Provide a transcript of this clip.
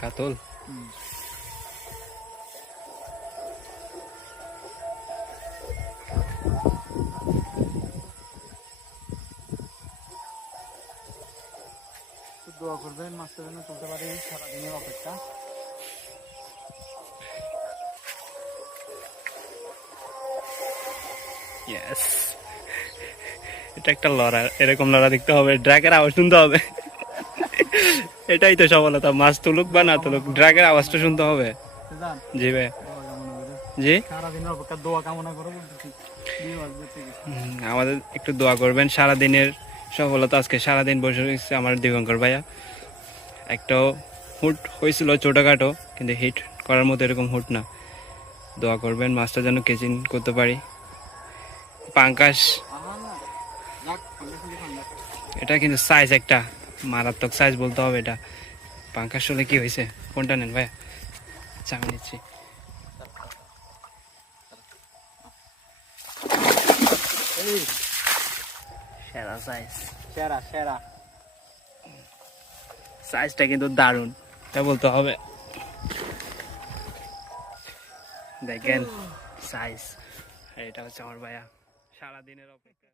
কাতল দোয়া করবেন মাছটা যেন তুলতে পারি সারাদিনের অপেক্ষা। ইয়েস, এটা একটা লড়া, এরকম লড়া দেখতে হবে, ড্রাগের আওয়াজ শুনতে হবে। এটাই তো সফলতা, মাছ তুলুক বা না তুলুক ড্রাগের আওয়াজটা শুনতে হবে। জি ভাই, জি সারাদিনের অপেক্ষা দোয়া কামনা করে বলতেছি। আমাদের একটু দোয়া করবেন সারাদিনের সফলতা। আজকে সারাদিন বসে রয়েছে আমার দিগঙ্কর ভাইয়া, একটাও হুট হয়েছিল ছোটোখাটো, কিন্তু হিট করার মতো এরকম হুট না। দোয়া করবেন মাছটা যেন কেচিং করতে পারি। পাঙ্কাশ, এটা কিন্তু সাইজ একটা মারাত্মক সাইজ বলতে হবে এটা। পাঙ্কাশ হলে কি হয়েছে, কোনটা নেন ভাইয়া? আচ্ছা আমি নিচ্ছি। সেরা সাইজ, সেরা সেরা সাইজটা কিন্তু দারুণ, এটা বলতে হবে। দেখেন সাইজ, এটা হচ্ছে আমার ভাইয়া সারাদিনের অপেক্ষা।